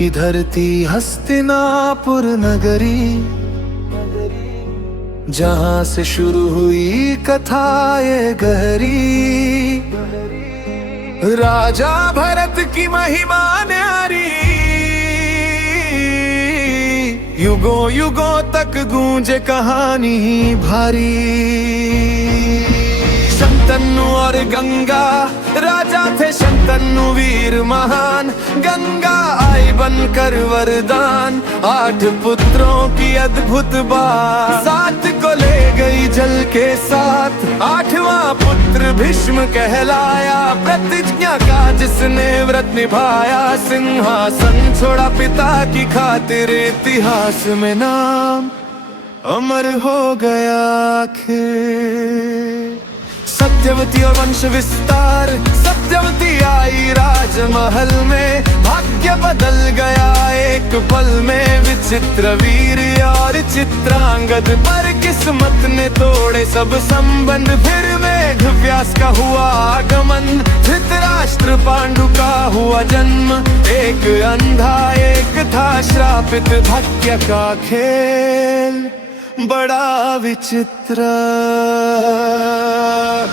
की धरती हस्तिनापुर नगरी, जहाँ से शुरू हुई कथा ये गहरी। राजा भरत की महिमा न्यारी, युगों युगों तक गूंजे कहानी भारी। शंतनु और गंगा राजा थे, शंतनु वीर महान, गंगा आई बनकर वरदान। 8 पुत्रों की अद्भुत बात, 7 को ले गई जल के साथ। 8वां पुत्र भीष्म कहलाया, प्रतिज्ञा का जिसने व्रत निभाया। सिंहासन छोड़ा पिता की खातिर, इतिहास में नाम अमर हो गया आखिर। सत्यवती और वंश विस्तार, सत्यवती आई राजमहल में, भाग्य बदल गया एक पल में। विचित्र वीर और चित्रांगद, पर किस्मत ने तोड़े सब संबंध। फिर मेघ व्यास का हुआ आगमन, धृतराष्ट्र पांडु का हुआ जन्म। एक अंधा एक था श्रापित, भाग्य का खेल बड़ा विचित्र।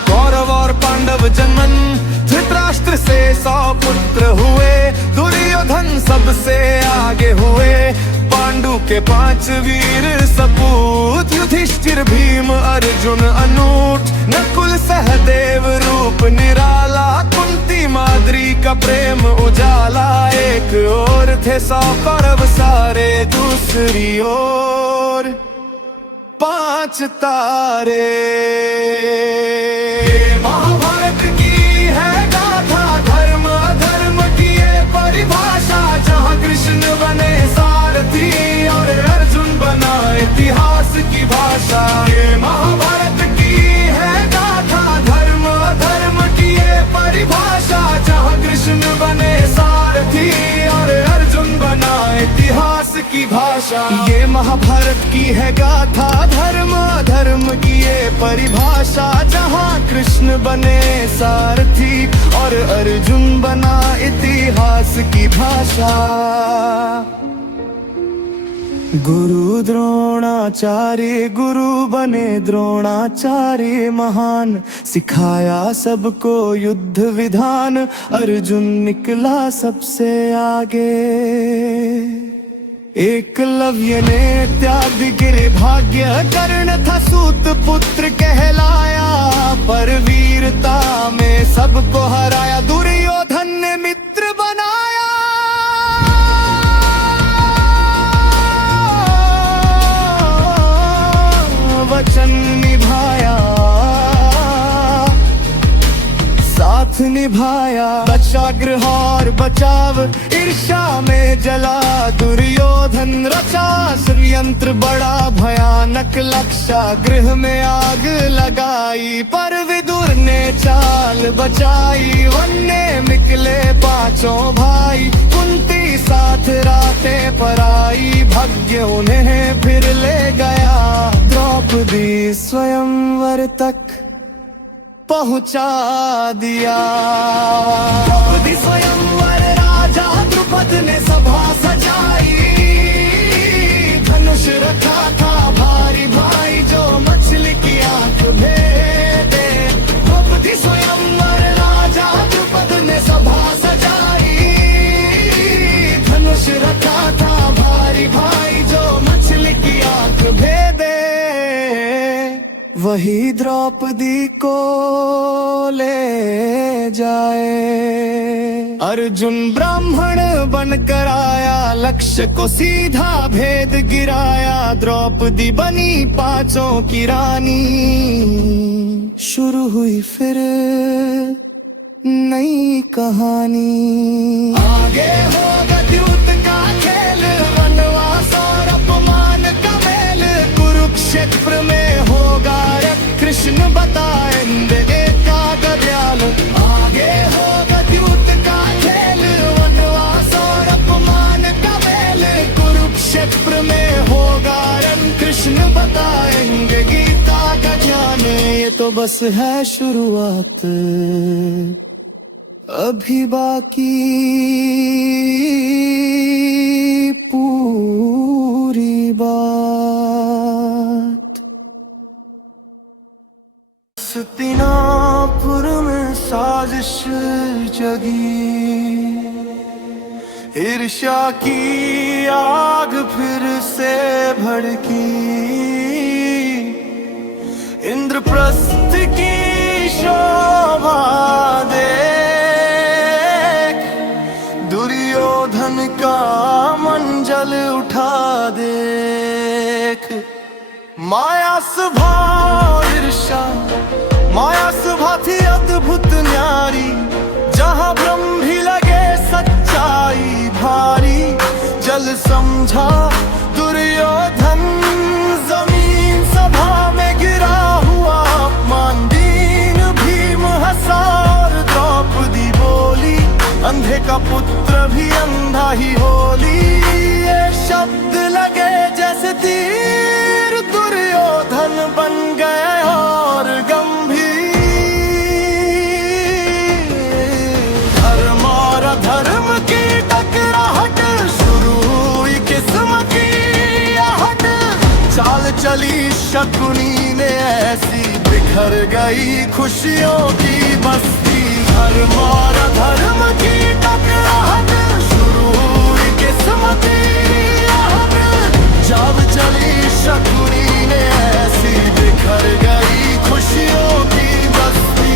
कौरव और पांडव जन्मन, धृतराष्ट्र से 100 पुत्र हुए। दुर्योधन सबसे आगे हुए, पांडु के 5 वीर सपूत। युधिष्ठिर भीम अर्जुन अनूठ, नकुल सहदेव रूप निराला। कुंती माद्री का प्रेम उजाला, एक ओर थे 100 कौरव सारे, दूसरी ओर 5 तारे। महाभारत की है गाथा, धर्म अधर्म की ये परिभाषा। जहाँ कृष्ण बने सारथी और अर्जुन बना इतिहास की भाषा। ये महाभारत की है गाथा, धर्म अधर्म की ये परिभाषा। जहाँ कृष्ण बने सारथी और अर्जुन बना इतिहास की भाषा। ये महाभारत की है गाथा, धर्म अधर्म की ये परिभाषा। जहाँ कृष्ण बने सारथी और अर्जुन बना इतिहास की भाषा। गुरु द्रोणाचार्य गुरु बने द्रोणाचार्य महान। सिखाया सबको युद्ध विधान, अर्जुन निकला सबसे आगे। एकलव्य ने त्याग गिरे भाग्य, कर्ण था सूत पुत्र कहलाया। पर वीरता में सबको हराया, दुर्योधन ने मित्र बनाया। वचन निभाया, साथ निभाया। बचा गृह और बचाव, ईर्ष्या में जला दुर्योधन। रचा षड्यंत्र बड़ा भयानक, लक्षा गृह में आग लगाई। पर विदुर ने चाल बचाई, वन ने निकले 5 भाई। कुंती साथ रातें पर आई, भाग्य उन्हें फिर ले गया। द्रौपदी स्वयंवर तक पहुंचा दिया। द्रौपदी स्वयंवर राजा द्रुपद ने सभा सजाई। धनुष रखा था भारी भाई, जो मछली की आंख भेदे। द्रौपदी स्वयंवर राजा द्रुपद ने सभा सजाई। धनुष रखा था भारी भाई, जो मछली की आंख भेदे। वही द्रौपदी को ले जाए। अर्जुन ब्राह्मण बनकर आया, लक्ष्य को सीधा भेद गिराया। द्रौपदी बनी 5 की रानी, शुरू हुई फिर नई कहानी। आगे होगा द्यूत का खेल, वनवास और अपमान का मेल। कुरुक्षेत्र में होगा कृष्ण बताएंगे एका का दयाल। आगे होगा द्यूत का खेल, वनवास और अपमान का मेल। कुरुक्षेत्र में होगा रण, कृष्ण बताएंगे गीता का ज्ञान। ये तो बस है शुरुआत, अभी बाकी पूरी बात। हस्तिनापुर में साजिश जगी, ईर्ष्या की आग फिर से भड़की। इंद्रप्रस्थ की शोभा देख, दुर्योधन का मंजल उठा देख। माया स्वभाव ईर्ष्या, माया स्वभाव थी अद्भुत न्यारी, जहां ब्रह्म भी लगे सच्चाई भारी। जल समझा दुर्योधन जमीन सभा में गिरा हुआ अपमान। दीन भीम हंसा और द्रौपदी बोली, अंधे का पुत्र भी अंधा ही होली। ये शब्द लगे जैसे तीर, दुर्योधन बन गए और गंभीर। धर्म और अधर्म की टकराहट, शुरू हुई किस्मत की आहट। चाल चली शकुनी ने ऐसी, बिखर गई खुशियों की बस्ती। धर्म और अधर्म की टकराहट, शुरू हुई किस्मत की आहट। चाल चली शकुनी ने ऐसी, बिखर गई खुशियों की बस्ती।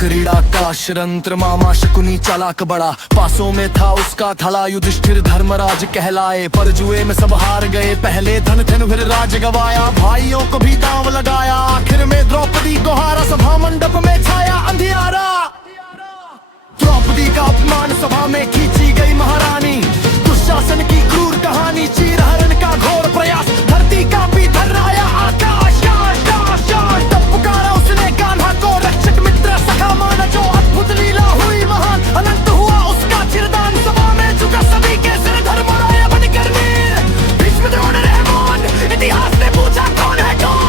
क्रीड़ा का षड्यंत्र मामा शकुनी चालाक बड़ा, पासों में था उसका थड़ा। युधिष्ठिर धर्मराज कहलाए, पर जुए में सब हार गए। पहले धन धन फिर राज गवाया, भाइयों को भी दांव लगाया। आखिर में द्रौपदी को हारा, सभा मंडप में छाया अंधियारा। द्रौपदी का अपमान सभा में खींची गई महारानी। दुशासन की क्रूर कहानी, चीरहरण का घोर प्रयास। धरती का भी थर्राया आकाश, तब पुकारा उसने कान्हा को, रक्षक मित्र सखा माना। जो अद्भुत लीला हुई महान, अनंत हुआ उसका चिरदान। सभा में झुका सभी के सिर, धर्मराय बनकर वीर। भीष्म द्रोण रहमान, इतिहास ने पूछा कौन है कौन।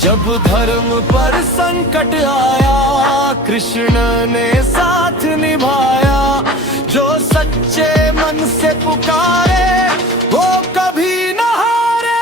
जब धर्म पर संकट आया, कृष्ण ने साथ निभाया। जो सच्चे मन से पुकारे, वो कभी न हारे।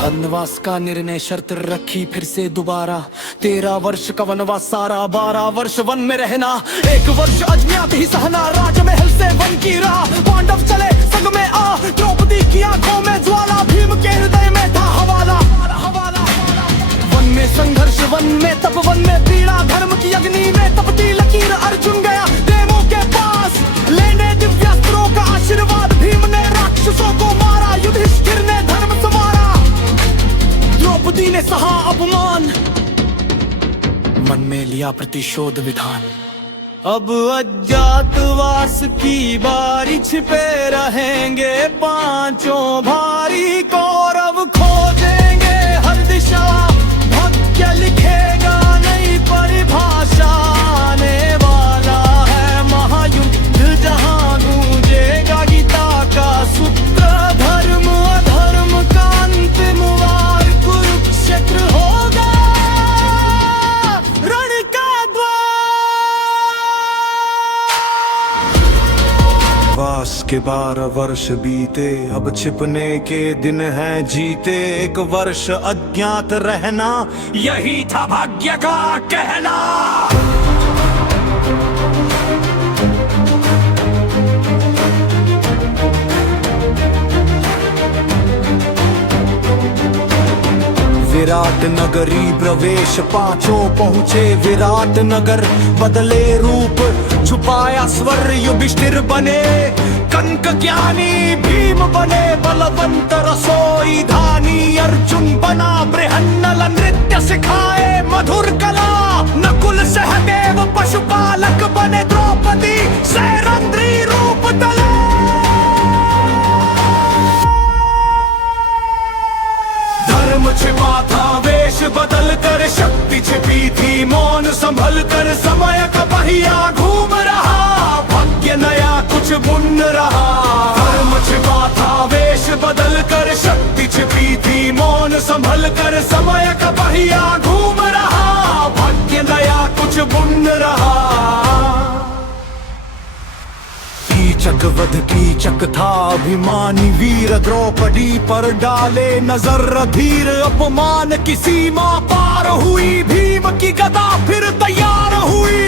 वनवास का निर्णय शर्त रखी फिर से दोबारा। 13 वर्ष का वनवास सारा, 12 वर्ष वन में रहना। 1 वर्ष अज्ञात ही सहना, राजमहल से वन की राह। पांडव चले संग में आ, द्रौपदी की आंखों में ज्वाला। भीम के हृदय में था हवाला। वन में संघर्ष, वन में तप, वन में पीड़ा। धर्म की अग्नि में तपती लकीर। अर्जुन गया देवों के पास, लेने दिव्यास्त्रों का आशीर्वाद। भीम ने राक्षसों को मारा, युधिष्ठिर ने धर्म संवारा। द्रौपदी ने सहा अपमान, मन में लिया प्रतिशोध विधान। अब अज्ञातवास की बारी, छिपे रहेंगे पांचों भारी। कौरव खोजेंगे हर दिशा, भाग्य लिखेगा नई परिभाषा। आने वाला है महायुद्ध, जहां गूंजेगा गीता का सूत्र। धर्म अधर्म का अंतिम वार, कुरुक्षेत्र होगा रण का द्वार। वास के 12 वर्ष बीते, अब छिपने के दिन हैं जीते। 1 वर्ष अज्ञात रहना, यही था भाग्य का कहना। विराट नगरी प्रवेश, पांचों पहुँचे विराट नगर। बदले रूप, छुपाया स्वर, युधिष्ठिर बने कंक ज्ञानी। भीम बने बलवंत रसोई धानी। अर्जुन बना बृहन्नल, नृत्य सिखाए मधुर कला। नकुल सहदेव पशुपालक बने। द्रौपदी सैरंध्री रूप तले। वेश बदल कर शक्ति छिपी थी मौन संभल कर समय का पहिया घूम रहा भाग्य नया कुछ बुन रहा धर्म छिपा था वेश बदल कर शक्ति छिपी थी मौन संभल कर समय का पहिया घूम रहा भाग्य नया कुछ बुन रहा कीचक वध कीचक था अभिमानी वीर द्रौपदी पर डाले नजर अधीर अपमान की सीमा पार हुई भीम की गदा फिर तैयार हुई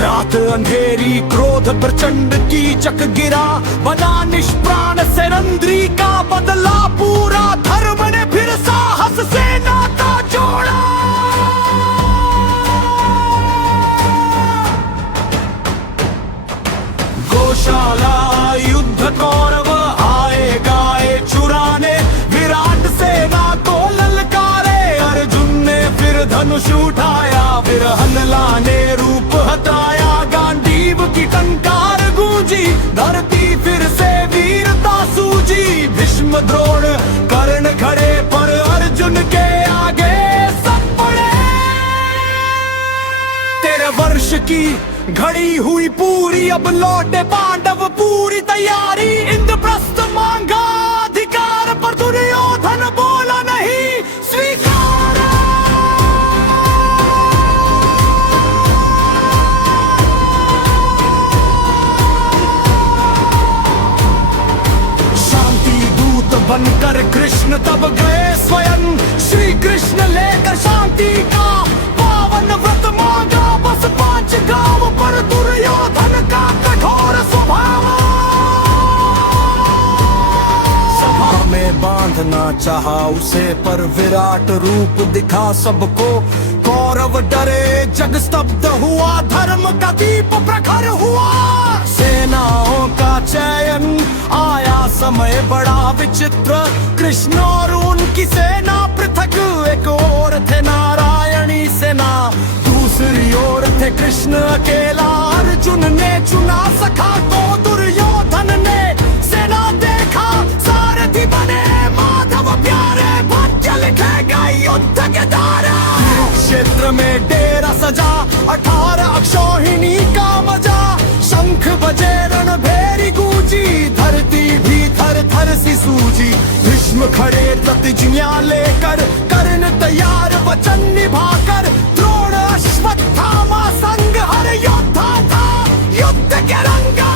रात अंधेरी क्रोध प्रचंड कीचक गिरा बना निष्प्राण सेरंद्री का बदला पूरा धर्म ने फिर साहस से नाता जोड़ा गौशाला युद्ध कौरव आए गाए चुराने विराट सेना को ललकारे अर्जुन ने फिर धनुष उठाया विरहन लाने रूप हटाया गांडीव की टंकार गूंजी धरती फिर से वीरता सूजी भीष्म द्रोण कर्ण खड़े पर अर्जुन के आगे सब पड़े तेरे वर्ष की घड़ी हुई पूरी अब लौटे पांडव पूरी तैयारी इंद्रप्रस्थ मांगा अधिकार पर दुर्योधन बोला नहीं स्वीकार शांति दूत बनकर कृष्ण तब गए स्वयं श्री कृष्ण लेकर शांति का पावन व्रत मांगा बस 5 गांव पर दुर्योधन का कठोर स्वभाव सभा में बांधना चाहा उसे पर विराट रूप दिखा सबको कौरव डरे जग स्तब्ध हुआ धर्म का दीप प्रखर हुआ सेनाओं का चयन आया समय बड़ा विचित्र कृष्ण और उनकी सेना पृथक एक और थे नारायणी सेना दूसरी ओर थे कृष्ण अकेला अर्जुन ने चुना सखा तो दुर्योधन ने सेना देखा सारथी बने माधव प्यारे भाग्य लिखेगा युद्ध के द्वारा क्षेत्र में डेरा सजा 18 अक्षौहिणी का मजा शंख बजे रणभेरी गूंजी धरती भी थर थर सी सूजी भीष्म खड़े प्रतिज्ञा लेकर कर्ण तैयार वचन निभाकर द्रोण अश्वत्थामा संग हर योद्धा था युद्ध के रंगा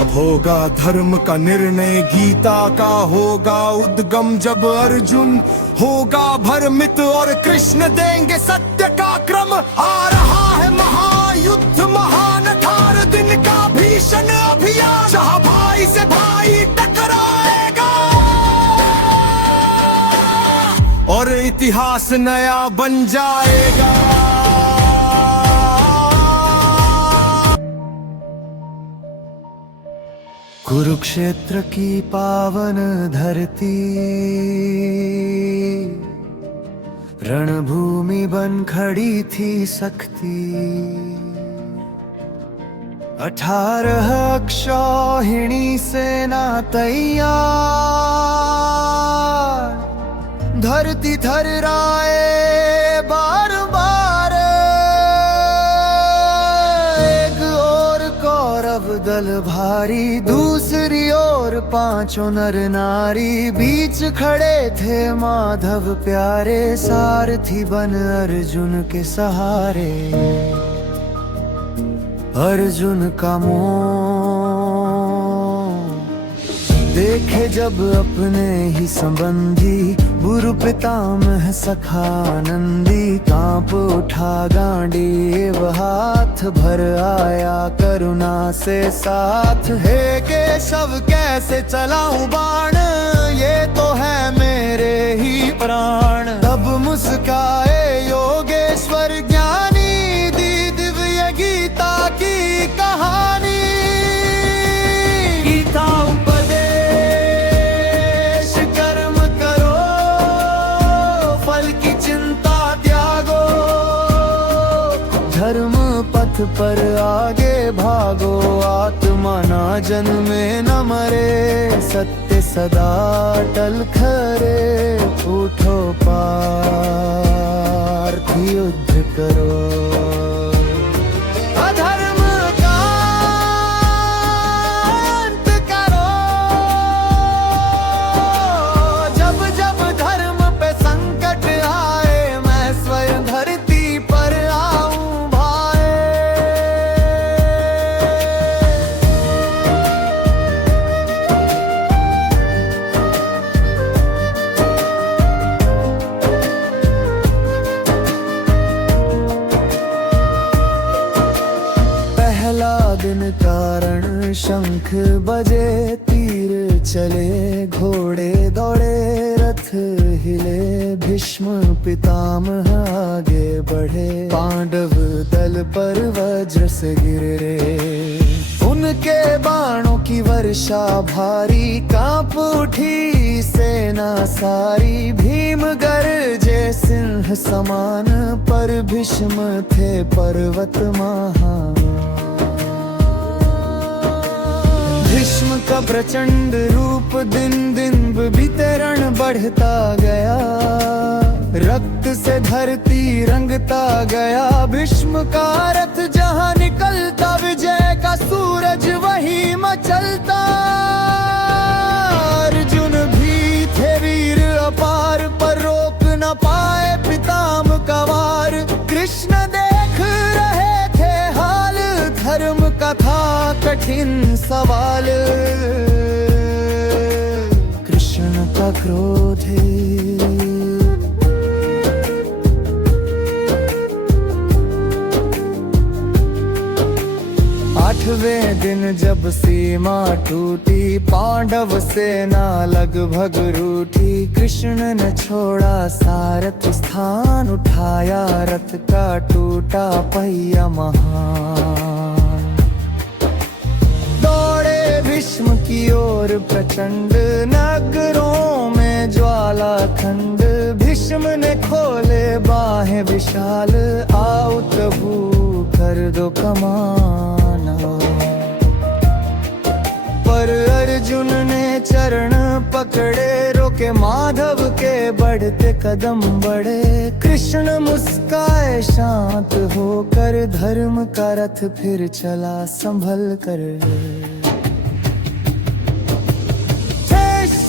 अब होगा धर्म का निर्णय गीता का होगा उद्गम जब अर्जुन होगा भ्रमित और कृष्ण देंगे सत्य का क्रम आ रहा है महायुद्ध महान 18 दिन का भीषण अभियान जहाँ भाई से भाई टकराएगा और इतिहास नया बन जाएगा कुरुक्षेत्र की पावन धरती रणभूमि बन खड़ी थी सख्ती 18 अक्षौहिणी सेना तैयार धरती थर्राए बार बार एक और कौरव दल भारी दूसरी ओर 5 नर नारी बीच खड़े थे माधव प्यारे सारथी बन अर्जुन के सहारे अर्जुन का मोह देखे जब अपने ही संबंधी गुरु पितामह सखा नंदी कांप उठा गांडीव हाथ भर आया करुणा से साथ हे केशव कैसे चलाऊं बाण ये तो है मेरे ही प्राण तब मुस्काए योगेश्वर ज्ञानी दी दिव्य गीता की कहानी गीता धर्म पथ पर आगे भागो आत्मा ना जन्मे न मरे सत्य सदा टल खरे, उठो पार्थी युद्ध करो। अधर्म का अंत करो, जब जब धर्म पे संकट आए, मैं स्वयं धरती पर आऊं भाए। पहला दिन कारण शंख बजे, तीर चले घोड़े दौड़े, रथ हिले, भीष्म पितामह आगे बढ़े, पांडव दल पर वज्र से गिरे। उनके बाणों की वर्षा भारी, कांप उठी सेना सारी। भीम गरजे सिंह समान, पर भीष्म थे पर्वत महान। भीष्म का प्रचंड रूप दिन दिन वितरण बढ़ता गया, रक्त से धरती रंगता गया। भीष्म का रथ जहां निकलता, विजय का सूरज वहीं मचलता। अर्जुन भी थे वीर अपार, पर रोक न पाए पितामह का वार। कृष्ण देख रहे थे हाल, धर्म का था कठिन सवाल। कृष्ण का क्रोध है, आठवें दिन जब सीमा टूटी, पांडव सेना लगभग रूठी। कृष्ण ने छोड़ा सारथ स्थान, उठाया रथ का टूटा पहिया महान। दौड़े भीष्म की ओर प्रचंड, नगरों में ज्वाला खंड। भीष्म ने खोले बाहें विशाल, आओ तबू कर दो कमान। पर अर्जुन ने चरण पकड़े, रोके माधव के बढ़ते कदम बढ़े। कृष्ण मुस्काए शांत होकर, धर्म का रथ फिर चला संभल कर।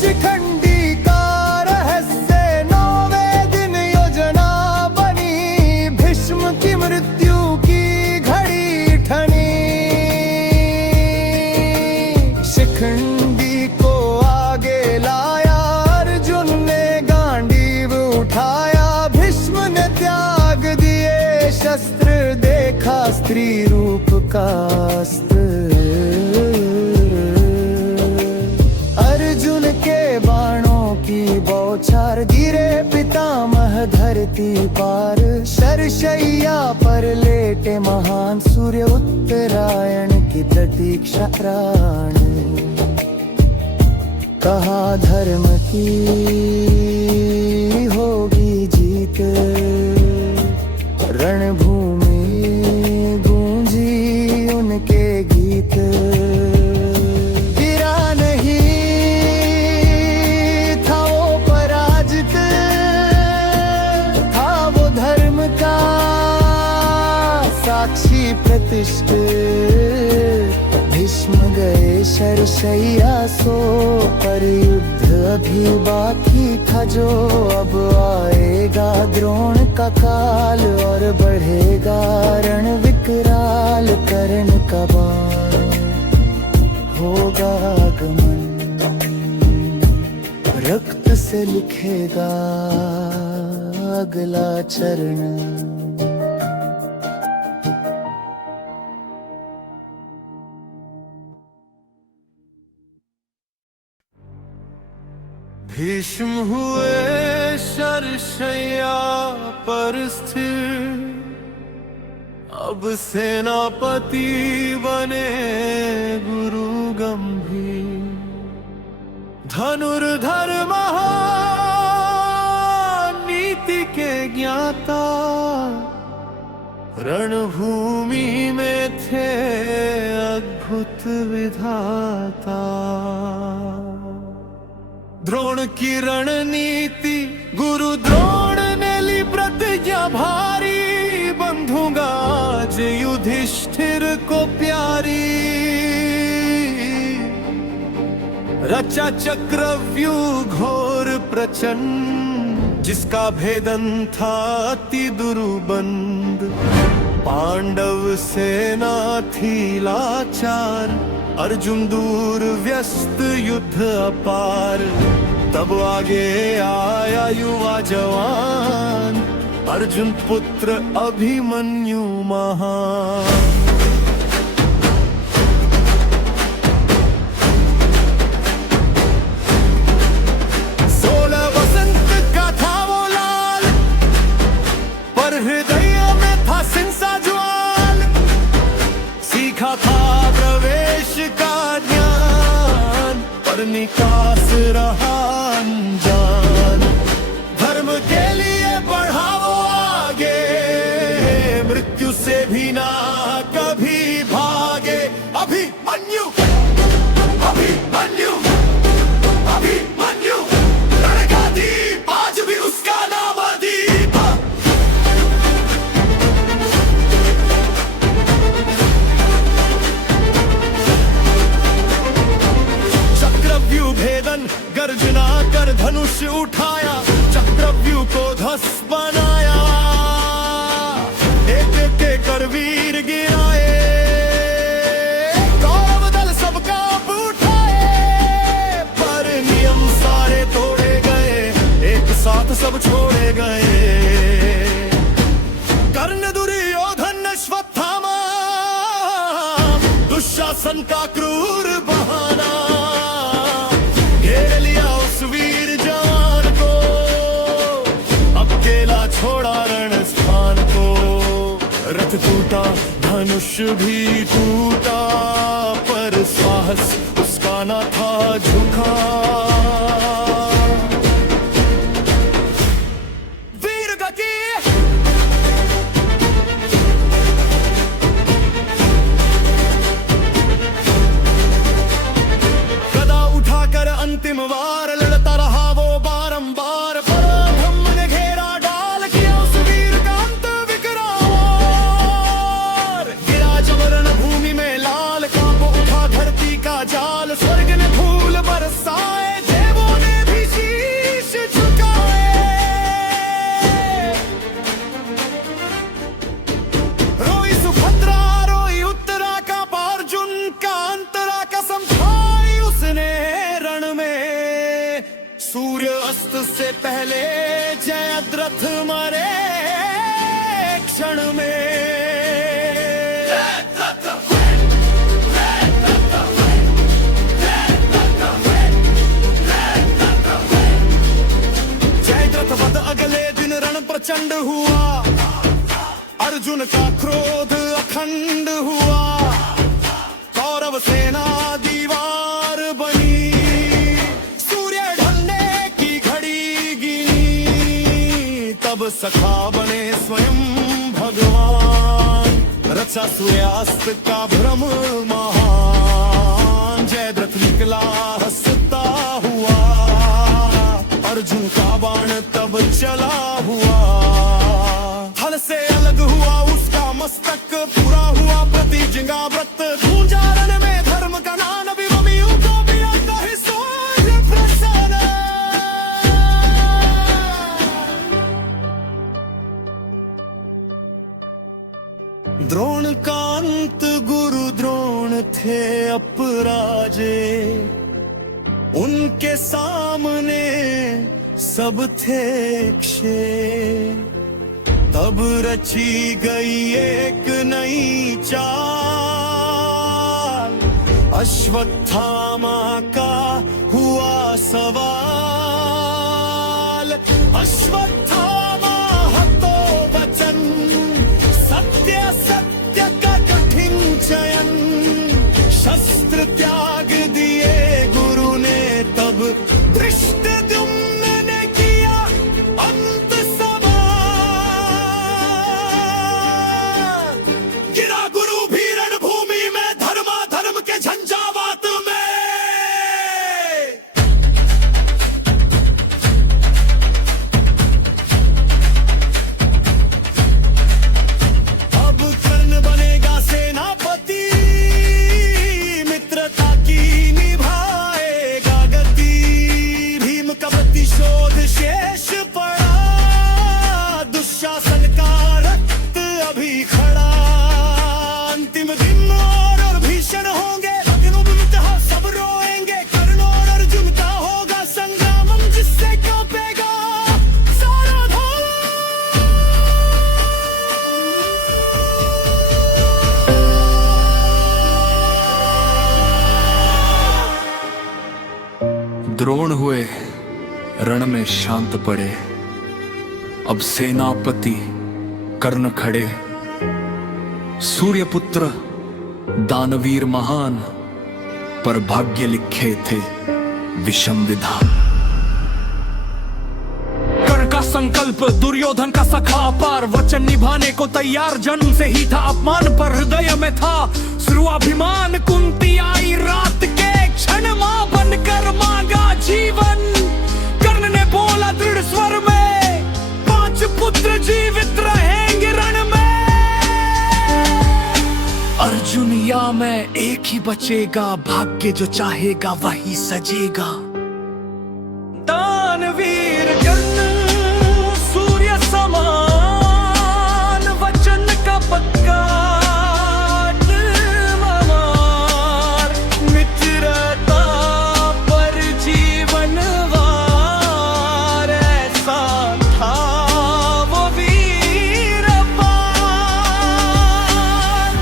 शिखंडी का रहस्य, नौवें दिन योजना बनी। भीष्म की मृत्यु की घड़ी ठनी, शिखंडी को आगे लाया। अर्जुन ने गांडीव उठाया, भीष्म ने त्याग दिए शस्त्र। देखा स्त्री रूप का अस्त्र, अर्जुन के बाणों की बौछार। गिरे पितामह धरती पार, शरशैया पर लेटे महान। सूर्य उत्तरायण की प्रतीक्षा रानी, कहा धर्म की होगी जीत। रणभूमि गूंजी उनके गीत, गिरा नहीं था वो पराजित। था वो धर्म का साक्षी प्रतिष्ठित। भीष्म गए शरशैया सो, पर युद्ध अभी बाकी था जो। अब आएगा द्रोण का काल, और बढ़ेगा रण विकराल। कर्ण का बाण होगा आगमन, रक्त से लिखेगा अगला चरण। भीष्म हुए शरशैया पर स्थिर, अब सेनापति बने गुरु गंभीर। धनुर्धर महान नीति के ज्ञाता, रणभूमि में थे अद्भुत विधाता। द्रोण की रणनीति, गुरु द्रोण ने ली प्रतिज्ञा भारी, बंधूंगा आज युधिष्ठिर को प्यारी। रचा चक्रव्यूह घोर प्रचंड, जिसका भेदन था अति दुर्बंध। पांडव सेना थी लाचार, अर्जुन दूर व्यस्त युद्ध अपार। तब आगे आया युवा जवान, अर्जुन पुत्र अभिमन्यु महान। 16 वसंत का था वो लाल, पर हृदय में था सिंसा ज्वाल। सीखा था प्रवेश का ज्ञान, पर निकास रहा अनजान। धर्म के लिए बढ़ा वो आगे, मृत्यु से भी ना कभी भागे। अभिमन्यु, अभिमन्यु, अभिमन्यु, रणगादीप आज भी उसका नाम अदीप। चक्रव्यूह भेदन गर्जना कर धनुष उठाया, चक्रव्यूह को ध्वस्त बनाया। एक एक के करवीर गिराए, कौरव दल सब कांप उठाए। पर नियम सारे तोड़े गए, एक साथ सब छोड़े गए। कर्ण दुर्योधन अश्वत्थामा, दुशासन का क्रूर बहाना। घेर लिया उस वीर जवान को, अकेला छोड़ा रण स्थान को। रथ टूटा, धनुष भी टूटा, पर साहस उसका न था झुका। वीर गति गदा उठाकर अंतिम वार लड़ता रहा वो बारंबार। ब्रह्म ने घेरा डाल किया उस वीर का अंत विकराल। गिरा जबरन भूमि में लाल, कांप उठा धरती का जाल। स्वर्ग ने फूल बरसाए, देवों ने भी शीश झुकाए। रोई सुभद्रा, रोई उत्तरा का, अर्जुन का अंतरा कसम खाई उसने रण में। सूर्य अस्त से पहले जयद्रथ मरे क्षण में। जयद्रथ वध अगले दिन रण प्रचंड हुआ, अर्जुन का क्रोध अखंड हुआ। कौरव सेना दीवार बनी, सूर्य ढलने की घड़ी गिनी। तब सखा बने स्वयं भगवान, रचा सूर्यास्त का भ्रम महान। जयद्रथ निकला हंसता हुआ, अर्जुन का बाण तब चला हुआ। हल से अलग हुआ उसका मस्तक, पूरा हुआ प्रतिज्ञा व्रत। गूंजा रण में धर्म का नाम, अभिमन्यु को भी आता है सूर्य प्रसन्न। द्रोण का अंत गुरु द्रोण थे अपराजे, उनके सामने सब थे क्षे। तब रची गई एक नई चाल, अश्वत्थामा का हुआ सवाल। अश्वत्थामा हतो वचन, सत्य सत्य का कठिन चयन। शस्त्र त्याग दिए गुरु ने तब, धृष्टद्युम्न ने किया अंत समान। गिरा गुरु भी रणभूमि में, धर्मा धर्म के झंझावात में। समय शांत पड़े। अब सेनापति कर्ण खड़े, सूर्यपुत्र दानवीर महान, पर भाग्य लिखे थे विषम विधान। कर्ण का संकल्प दुर्योधन का सखा पार, वचन निभाने को तैयार, जन्म से ही था अपमान पर हृदय में था सर्वाभिमान। कुंती आई रात के क्षण, मां बनकर मांगा जीवन। कर्ण ने बोला दृढ़ स्वर में, 5 पुत्र जीवित रहेंगे रण में। अर्जुन या मैं एक ही बचेगा, भाग्य जो चाहेगा वही सजेगा। दानवीर कर्ण सूर्य समान, वचन का पक्का निर्ममान। मित्रता पर जीवन वार, ऐसा था वो वीर पार।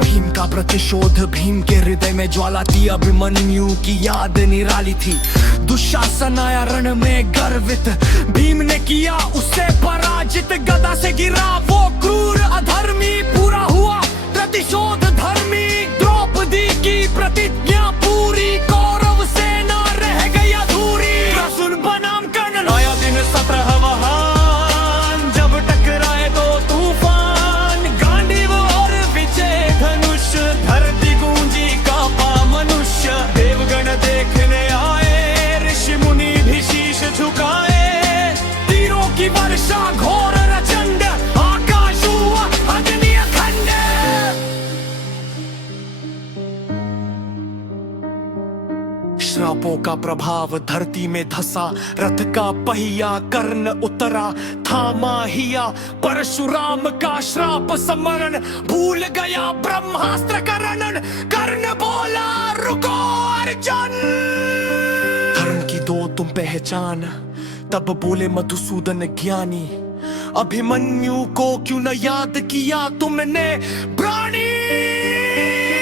भीम का प्रतिशोध, भीम के हृदय में ज्वाला थी। अभिमन्यु की याद निराली थी। दुशासन आया रण में गर्वित, भीम ने किया उससे पराजित। गदा से गिरा वो क्रूर अधर्मी, पूरा हुआ प्रतिशोध धर्मी। द्रौपदी की प्रतिज्ञा पूरी, कौरव सेना रह गई अधूरी। प्रसून बनाम कर्ण, नया दिन 17 महान, जब टकराए दो तूफान। गांडीव और विजय धनुष, धरती गूंजी कांपा मनुष्य। देवगण देखने आए, ऋषि मुनि भी शीश झुकाए। तीरों की वर्षा घोर प्रचंड, आकाश हुआ अग्नि अखंड। श्रापों का प्रभाव धरती में धसा, रथ का पहिया कर्ण उतरा। थामा हिया परशुराम का श्राप समरण, भूल गया ब्रह्मास्त्र करणन। कर्ण बोला रुको अर्जुन, धर्म की दो तुम पहचान। तब बोले मधुसूदन ज्ञानी, अभिमन्यु को क्यों न याद किया तुमने प्राणी।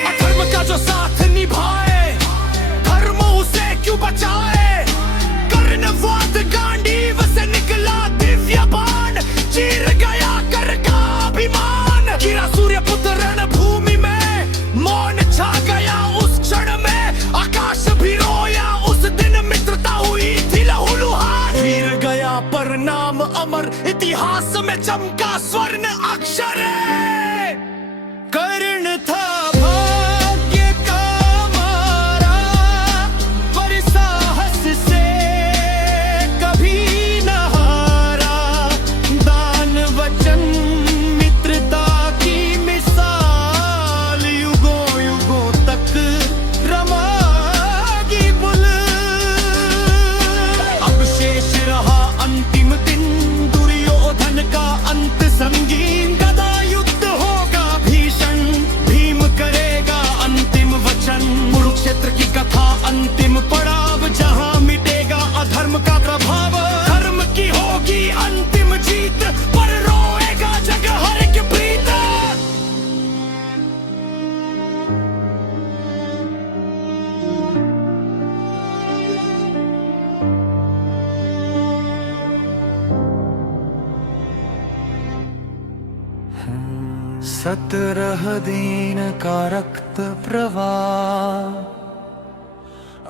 अधर्म का जो साथ निभाए, धर्म उसे क्यों बचाए। कर्णवाद गांडीव से निकला दिव्य बाण, चीर गया कर का अभिमान। गिरा सूर्यपुत्र रणभूमि में, मौन छा गया उस क्षण में। आकाश भी रोया उस दिन, मित्रता हुई थी लहूलुहान। वीर गया पर नाम अमर, इतिहास में चमका स्वर्ण अक्षर। कर्ण था भाग्य का मारा, पर साहस से कभी न हारा। दान वचन मित्रता की मिसाल, युगों युगों तक रमागी बुल। अब शेष रहा अंतिम दिन, दुर्योधन का अंत संगीन। गदा युद्ध होगा भीषण, भीम करेगा अंतिम वचन। कुरुक्षेत्र की कथा अंतिम पड़ाव, जहां मिटेगा अधर्म का प्रभाव। धर्म की होगी अंतिम जीत, पर रोएगा जग हर एक प्रीत। सत्रह दिन का रक्त प्रवाह,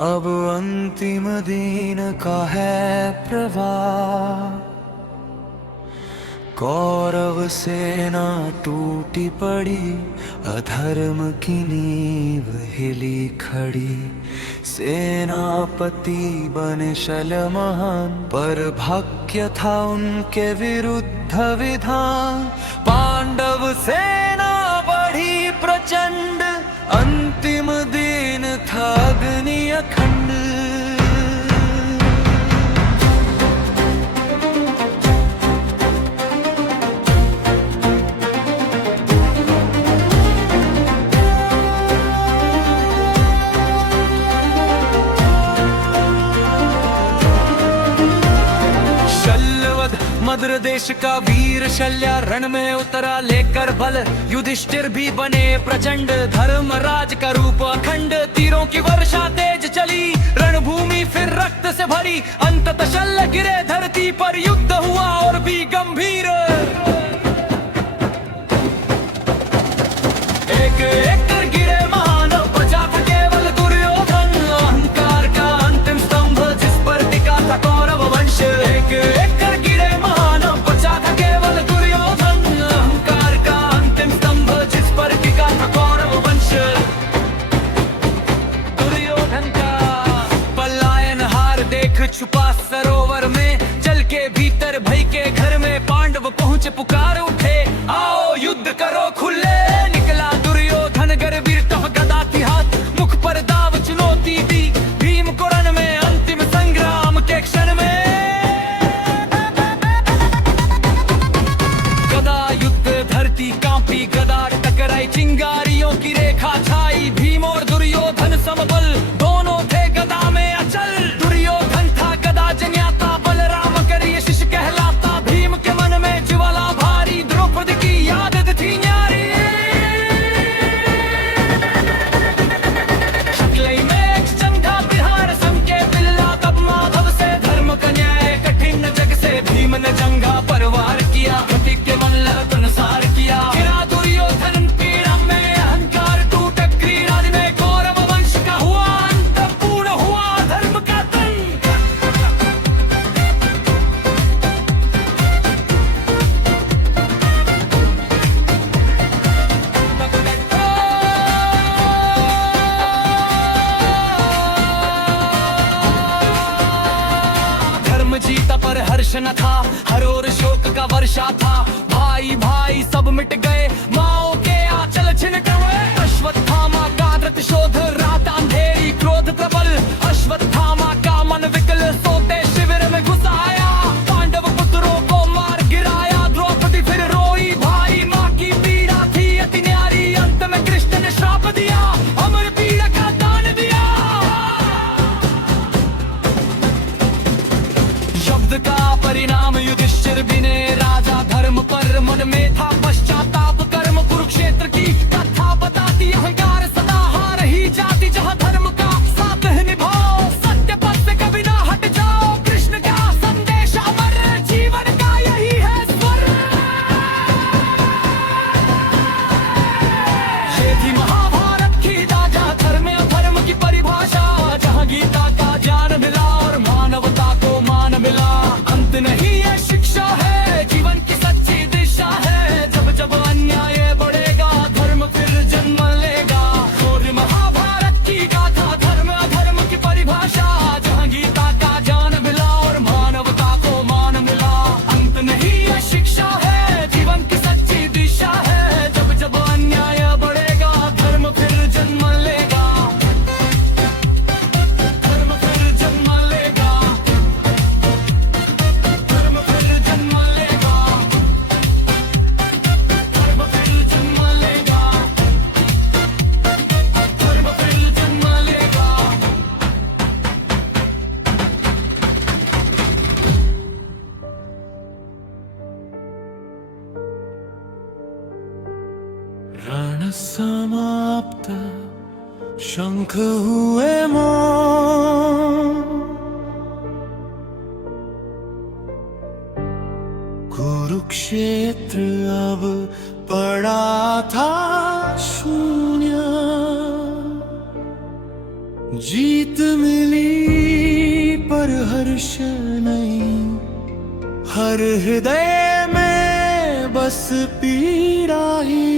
अब अंतिम दिन का है प्रवाह। कौरव सेना टूटी पड़ी, अधर्म की नींव हिली खड़ी। सेनापति बने शल महान, पर भाग्य था उनके विरुद्ध विधान। पांडव सेना बढ़ी प्रचंड, अंतिम दिन था अग्नि अखंड। मद्र देश का वीर शल्या रण में उतरा लेकर बल। युधिष्ठिर भी बने प्रचंड, धर्मराज का रूप अखंड। तीरों की वर्षा तेज चली, रणभूमि फिर रक्त से भरी, अंततः शल्य गिरे धरती पर, युद्ध हुआ और भी गंभीर। एक एक कर गिरे मानव, बचा था केवल दुर्योधन, अहंकार का अंतिम स्तंभ जिस पर टिका था कौरव वंश। एक एक कर गिरे मानव, बचा था केवल दुर्योधन, अहंकार का अंतिम स्तंभ जिस पर टिका था कौरव वंश। दुर्योधन का पलायन हार देख छुपा सरोवर में, जल के भीतर भई के घर में पांडव पहुंचे पुकार उठे, आओ युद्ध करो खुले। निकला दुर्योधन गर्वीर तह गदा की हाथ, मुख पर दाव चुनौती दी, भीम को रण में अंतिम संग्राम के क्षण में। गदा युद्ध धरती कांपी, गदा टकराई, चिंगारियों की रेखा छाई, भीम और दुर्योधन समबल दोनों थे गदा में अचल। दुर्योधन था गदा जन्याता, बलराम करिए शिष्य कहलाता, भीम के मन में ज्वाला भारी, द्रौपदी की याद थी न्यारी। शकलई में एक चंगा बिहार, समके पिल्ला तब माधव से, धर्म का न्याय कठिन जग से, भीम ने जंगा परवार किया, के मन लड़त अनुसार किया। गिरा दुर्योधन पीड़ा में, अहंकार टूट क्रीड़ा में, कौरव वंश का हुआ अंत, पूर्ण हुआ धर्म का तन। धर्म जीता पर हर्ष न था, हर ओर शोक का वर्षा था, भाई भाई सब मिट गए, माओ के आंचल छिनट हुए। अश्वत्थामा का धृत शोध, रात अंधेरी क्रोध प्रबल, अश्वत्थामा का मन विकल, सोते शिविर में घुस आया, पांडव पुत्रों को मार गिराया। द्रौपदी फिर रोई, भाई माँ की पीड़ा थी अति न्यारी, अंत में कृष्ण ने श्राप दिया, अमर पीड़ा का दान दिया। शब्द का परिणाम युधिष्ठिर बिने राजा, धर्म पर मन में था पश्चाताप, कर्म कुरुक्षेत्र की कथा बताती, अहंकार सदा हार ही जाती, जहाँ धर्म का साथ निभाओ, सत्य पथ से कभी ना हट जाओ, कृष्ण का संदेश अमर, जीवन का यही है स्वर। ये थी महाभारत की राजा, धर्म अधर्म की परिभाषा, जहाँ गीता का ज्ञान मिला और मानवता को मान मिला। अंत नहीं है शिक्षा है, जीवन की सच्ची दिशा है, जब जब अन्याय बढ़ेगा धर्म फिर जन्म लेगा। और महाभारत की गाथा, धर्म अधर्म की परिभाषा, जहाँ गीता का ज्ञान मिला और मानवता को मान मिला। अंत नहीं है शिक्षा है, जीवन की सच्ची दिशा है, जब जब अन्याय बढ़ेगा धर्म फिर जन्म लेगा, धर्म फिर जन्म लेगा, धर्म फिर जन्म लेगा, धर्म फिर जन्म लेगा, धर्म फिर जन्म लेगा। रण समाप्त, शंख हुए मौन, कुरुक्षेत्र अब पड़ा था शून्य, जीत मिली पर हर्ष नहीं, हर हृदय में बस पीड़ा ही।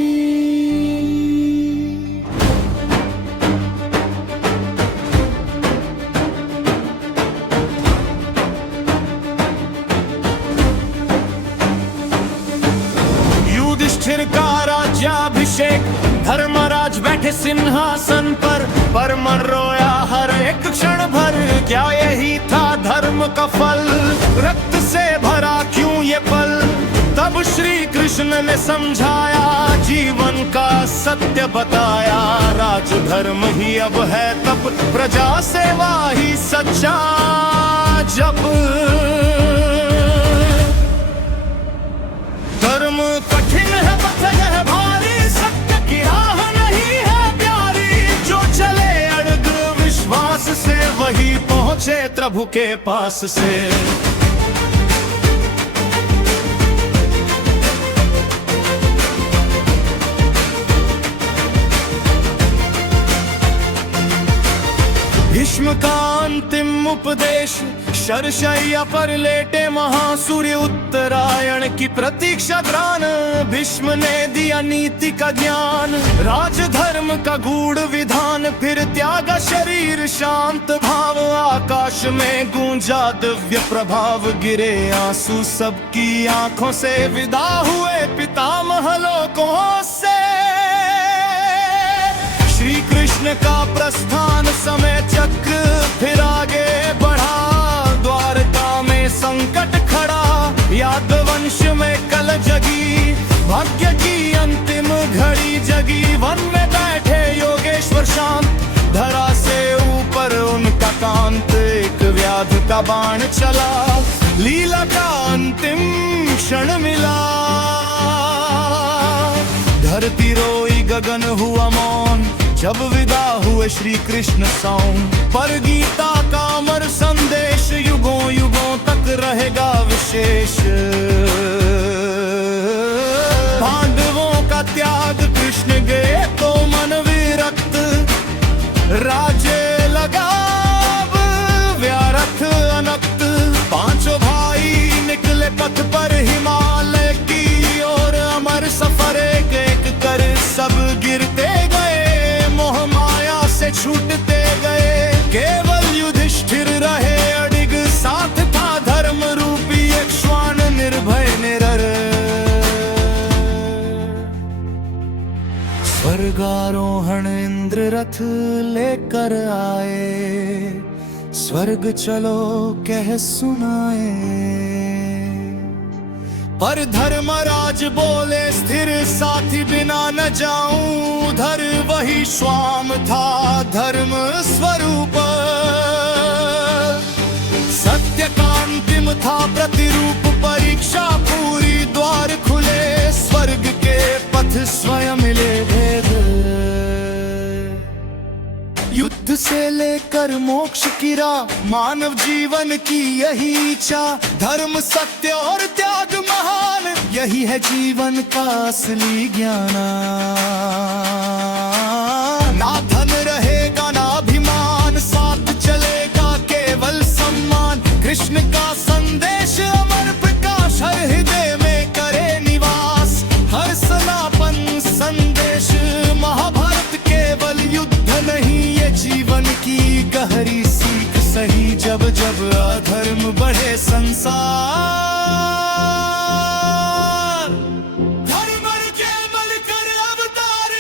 युधिष्ठिर का राज्याभिषेक, धर्मराज बैठे सिंहासन पर मन रोया हर एक क्षण भर, क्या यही था धर्म का फल, रक्त से भरा क्यों ये पल। तब श्री कृष्ण ने समझाया, जीवन का सत्य बताया, राज धर्म ही अब है तब, प्रजा सेवा ही सच्चा जप। धर्म कठिन है पथन है भारी, सत्य की राह नहीं है प्यारी, जो चले अड़ग विश्वास से प्रभु के पास से। भीष्म का अंतिम उपदेश, शरशय्या पर लेटे महासूर्य उत्तरायण की प्रतीक्षा द्रान। भीष्म ने दिया नीति का ज्ञान, राजधर्म का गूढ़ विधान। फिर त्यागा शरीर शांत भाव, आकाश में गूंजा दिव्य प्रभाव। गिरे आंसू सबकी आंखों से, विदा हुए पितामह लोकों से। श्री कृष्ण का प्रस्थान समय चक्र फिर आगे बढ़ा। द्वारका में संकट खड़ा, यादवंश में कल जगी। भाग्य की अंतिम घड़ी जगी, वन में बैठे योगेश्वर शांत। धरा से ऊपर उनका कांत, एक व्याध का बाण चला। लीला का अंतिम क्षण मिला, धरती रोई गगन हुआ मौन। जब विदा हुए श्री कृष्ण सौं, पर गीता का अमर संदेश युगों युगों तक रहेगा विशेष। पांडवों का त्याग कृष्ण गए तो मन विरक्त, राज्य लगा व्यर्थ अनक्त। पांचों भाई निकले पथ पर हिमालय की ओर, अमर सफर एक एक कर सब गिरते गए, मोह माया से छूटते गए। केवल युधिष्ठिर रहे अडिग, साथ था धर्म रूपी एक श्वान निर्भय निरर। स्वर्गारोहण इंद्र रथ लेकर आए, स्वर्ग चलो कह सुनाए। पर धर्मराज बोले स्थिर, साथी बिना न जाऊं। उधर वही स्वाम था धर्म स्वरूप, सत्य का अंतिम था प्रतिरूप। परीक्षा पूरी, द्वार खुले, स्वर्ग के पथ स्वयं मिले भेद। युद्ध से लेकर मोक्ष की राह, मानव जीवन की यही इच्छा। धर्म सत्य और त्याग महान, यही है जीवन का असली ज्ञान। ना धन रहेगा ना अभिमान, साथ चलेगा केवल सम्मान। कृष्ण का संदेश अमर प्रकाश, हर हृदय में करे निवास। हर सनातन संदेश महाभारत केवल युद्ध नहीं, ये जीवन की गहरी सीख सही। जब जब अधर्म बढ़े संसार, धर्म के बल कर अवतार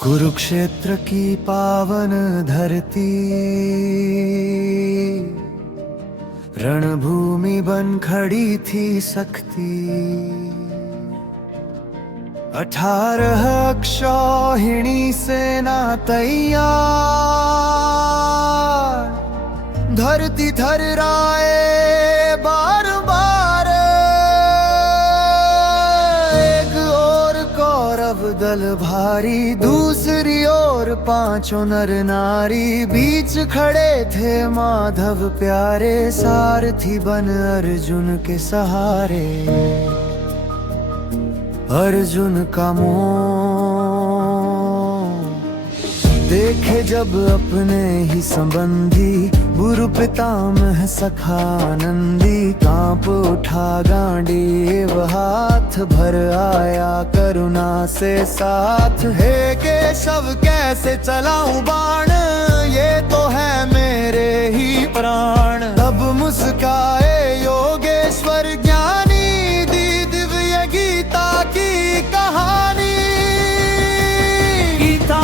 कुरुक्षेत्र की पावन धरती, रणभूमि बन खड़ी थी सख्ती। 18 अक्षौहिणी सेना तैयार, धरती थर्राए बार बार। एक और कौरव दल भारी, दूसरी ओर पांचों नर नारी। बीच खड़े थे माधव प्यारे, सारथी बन अर्जुन के सहारे। अर्जुन का मोह देखे जब अपने ही संबंधी, गुरु पितामह सखा नंदी। कांप उठा गांडीव, हाथ भर आया करुणा से साथ। हे केशव कैसे चलाऊं बाण, ये तो है मेरे ही प्राण। तब मुस्काए योगेश्वर ज्ञानी, दी दिव्य गीता की कहानी। गीता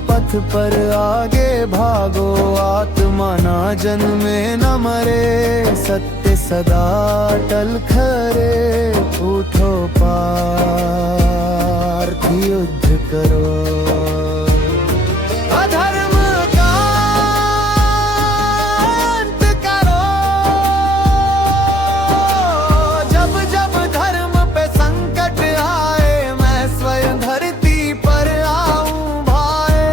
पथ पर आगे भागो, आत्मा ना जन्मे न मरे। सत्य सदा टल खरे, उठो पार्थ युद्ध करो। अधर्म का अंत करो, जब जब धर्म पे संकट आए, मैं स्वयं धरती पर आऊं भाए।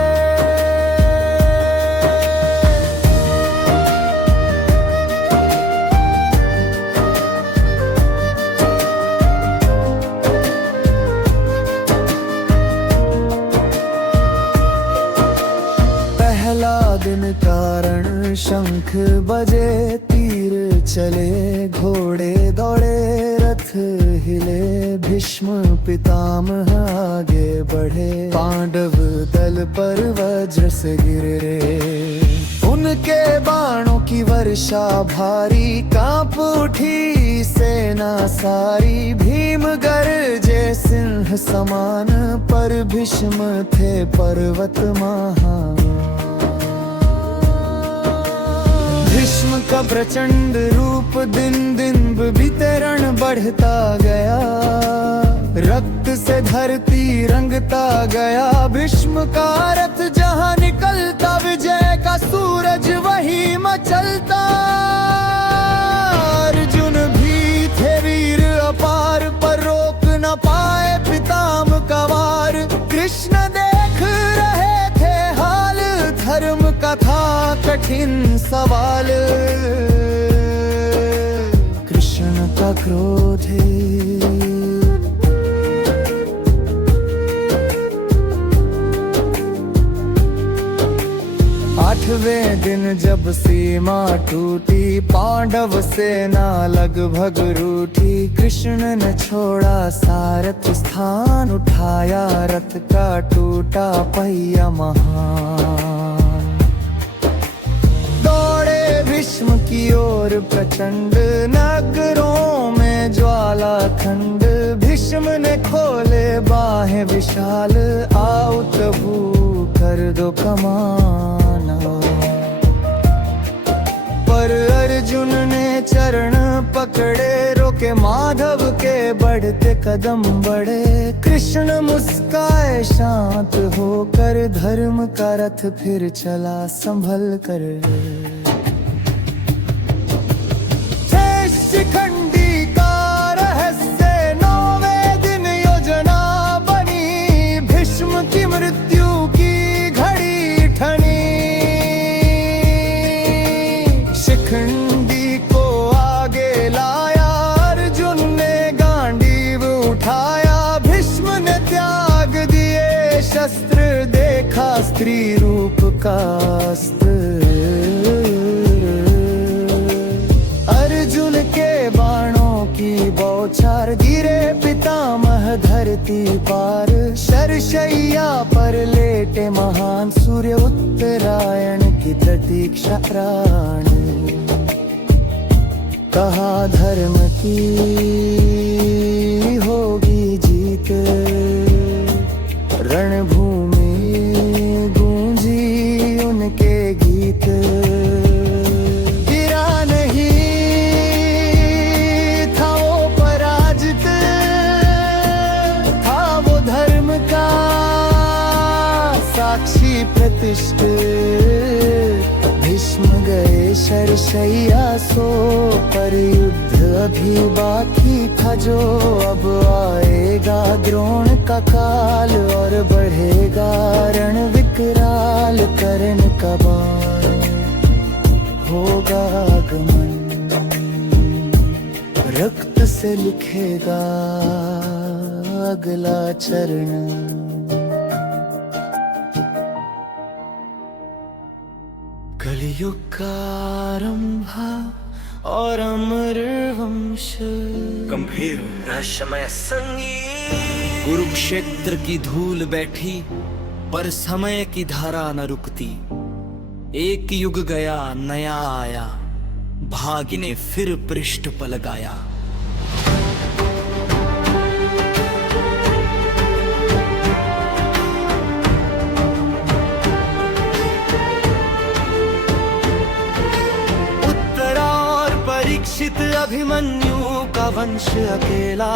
पहला दिन कारण शंख बजे, तीर चले घोड़े दौड़े, रथ हिले, भीष्म पितामह आगे बढ़े, पांडव दल पर वज्र से गिरे। उनके बाणों की वर्षा भारी, कांप उठी सेना सारी। भीम गरजे सिंह समान, पर भीष्म थे पर्वत महान। भीष्म का प्रचंड रूप दिन दिन वितरण बढ़ता गया, रक्त से धरती रंगता गया। भीष्म का रथ जहां निकलता, विजय का सूरज वही मचलता। अर्जुन भी थे वीर अपार, पर रोक न पाए पितामह का वार। कृष्ण देख रहे थे हाल, धर्म का था कठिन सवाल। कृष्ण का क्रोध है, आठवें दिन जब सीमा टूटी, पांडव सेना लगभग रूठी। कृष्ण ने छोड़ा सारथ स्थान, उठाया रथ का टूटा पहिया महान। दौड़े भीष्म की ओर प्रचंड, नगरों में ज्वाला खंड। भीष्म ने खोले बाहें विशाल, आओ तबू कर दो कमाना। पर अर्जुन ने चरण पकड़े, रोके माधव के बढ़ते कदम बढ़े। कृष्ण मुस्काए शांत होकर, धर्म का रथ फिर चला संभल कर। शिखंडी का रहस्य, 9वें दिन योजना बनी। भीष्म की मृत्यु की घड़ी ठनी, शिखंडी को आगे लाया। अर्जुन ने गांडीव उठाया, भीष्म ने त्याग दिए शस्त्र। देखा स्त्री रूप का अस्त्र, अर्जुन के बाणों की बौछार। गिरे पितामह धरती पार, शरशैया पर लेटे महान। सूर्य उत्तरायण की प्रतीक्षा प्राणी, कहा धर्म की होगी जीत। रणभूमि गूंजी उनके गीत, गिरा नहीं था वो पराजित। था वो धर्म का साक्षी प्रतिष्ठित। भीष्म गए शरशैया सो, पर युद्ध अभी बाकी था जो। अब आएगा द्रोण का काल, और बढ़ेगा रण विकराल। कर्ण का बाण होगा आगमन, रक्त से लिखेगा अगला चरण। कलयुग का आरंभ और अमर वंश, गंभीर रहस्यमय संगीत। कुरुक्षेत्र की धूल बैठी, पर समय की धारा न रुकती। एक युग गया नया आया, भाग्य ने फिर पृष्ठ पलटाया। वंश अकेला,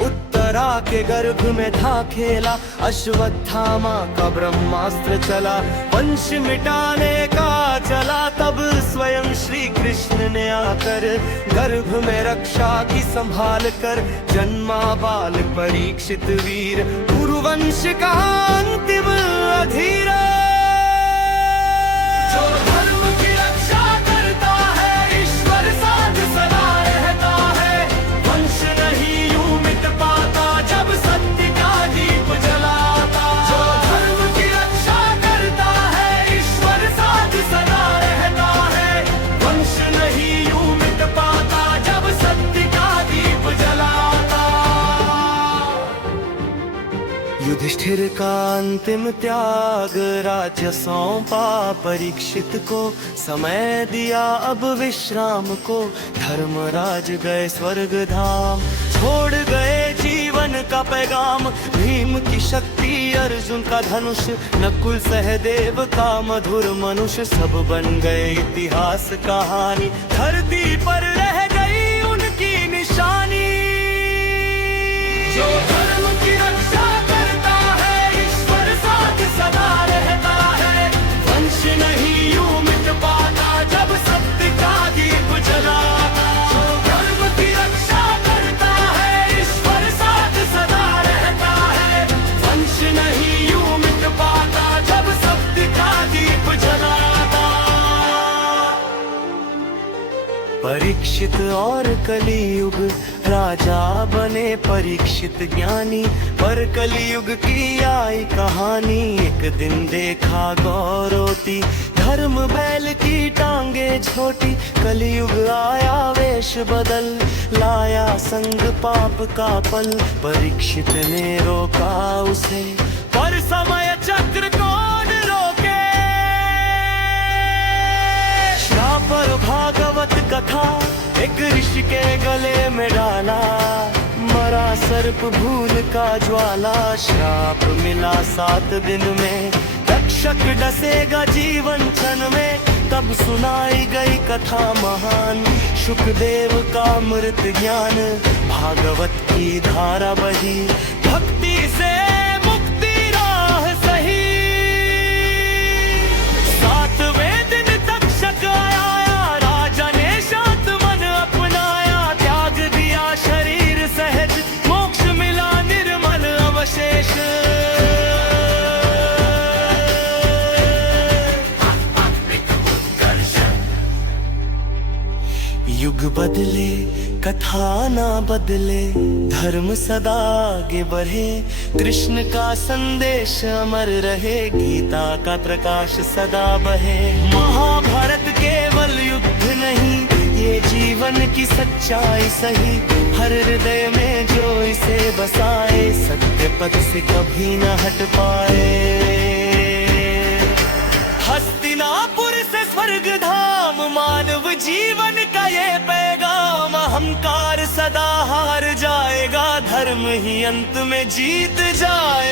उत्तरा के गर्भ में था खेला, अश्वत्थामा का ब्रह्मास्त्र चला, वंश मिटाने का चला। तब स्वयं श्री कृष्ण ने आकर गर्भ में रक्षा की संभाल कर जन्मा बाल परीक्षित वीर, कुरुवंश का अंतिम अधीर। जो धर्म की रक्षा करता है, ईश्वर साथ सदा रहता है, वंश नहीं यूं मिट पाता जब सत्य का दीप जलाता। जो धर्म की रक्षा करता है, ईश्वर साथ सदा रहता है, वंश नहीं यूं मिट पाता जब सत्य का दीप जलाता। युधिष्ठिर का अंतिम त्याग, राज्य सौंपा परीक्षित को, समय दिया अब विश्राम को, धर्मराज गए स्वर्ग धाम, छोड़ गए जीवन का पैगाम। भीम की शक्ति, अर्जुन का धनुष, नकुल सहदेव का मधुर मनुष्य, सब बन गए इतिहास कहानी, धरती पर रह गई उनकी निशानी। जो धर्म की रक्षा करता है, ईश्वर साथ सदा रहता है, वंश नहीं यूं मिट पाता जब सत्य का दीप जलाता। जो धर्म की रक्षा करता है, ईश्वर साथ सदा रहता है, वंश नहीं यूं मिट पाता जब सत्य का दीप जलाता। परीक्षित और कलियुग, राजा बने परीक्षित ज्ञानी, पर कलियुग की आई कहानी। एक दिन देखा गौरवती, धर्म बैल की टांगे छोटी, कलियुग आया वेश बदल, लाया संग पाप का पल। परीक्षित ने रोका उसे, पर समय चक्र कौन रोके। श्राप और भागवत कथा एक ऋषि के गले में डाला, मरा सर्प भूल का ज्वाला। श्राप मिला 7 दिन में, रक्षक डसेगा जीवन क्षण में। तब सुनाई गई कथा महान, शुकदेव का अमृत ज्ञान, भागवत की धारा बही, भक्ति से मुक्ति राह सही। 7वें दिन तक्षक आया, राजा ने शांत मन अपनाया, त्याग दिया शरीर सहज, मोक्ष मिला निर्मल अवशेष। युग बदले कथा ना बदले, धर्म सदा आगे बढ़े, कृष्ण का संदेश अमर रहे, गीता का प्रकाश सदा बहे। महाभारत केवल युद्ध नहीं, ये जीवन की सच्चाई सही, हर हृदय में जो इसे बसाए, सत्य पथ से कभी न हट पाए। हस्तिनापुर से स्वर्ग धाम, मानव जीवन का ये पैगाम, अहंकार सदा हार जाएगा, धर्म ही अंत में जीत जाए।